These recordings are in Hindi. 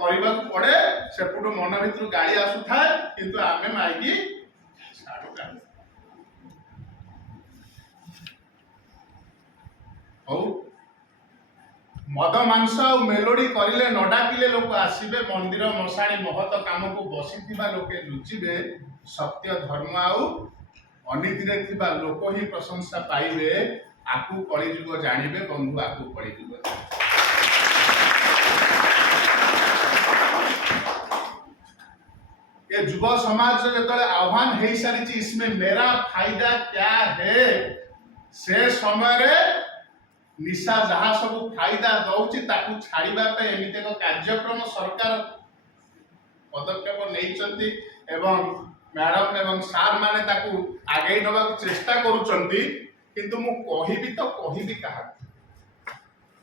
करने को पड़े सेपटू मन भर गाड़ी आसु था किंतु आमे माइकी हौ मद मांस और मेलोडी करिले न डाकिले लोक आसीबे मंदिर मशाणी महत काम को बसी लोके लुचिबे सत्य धर्म आउ अनीति थिबा लोक ही प्रशंसा पाइबे आकु कलिजुग जानिबे बंधु आकु कलिजुग ये युव समाज जो आह्वान हो सारी इसमें मेरा फायदा क्या है से समय निशा जहाँ सब फायदा दौची ताकू छाड़िबा पे एमिते को कार्यक्रम सरकार पदक्षेप नहीं एवं मैडम एवं सार माने ताकू आगे नवा चेष्टा करूचंती किंतु मु कहिबी तो कहिबी कहा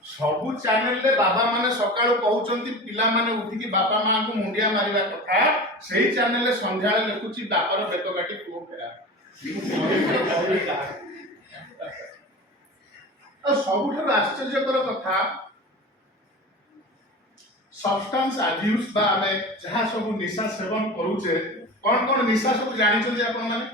सबु चैनल रे बाबा माने सकाळु कहउचंती पिला माने उठिकी बापा मां को मुंडिया मारिबा कथा सेही चैनल रे संध्या रे लिखुची बापार बेक काटी पुओ फेरा सबुठार आश्चर्यकर कथा सब्सटेंस अब्यूज बा आमे जहाँ सब निशा सेवन करूचे कौन कौन निशा सब जानिछन जे आपण माने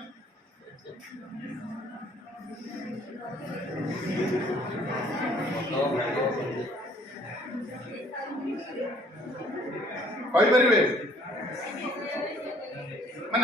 कहि परिबे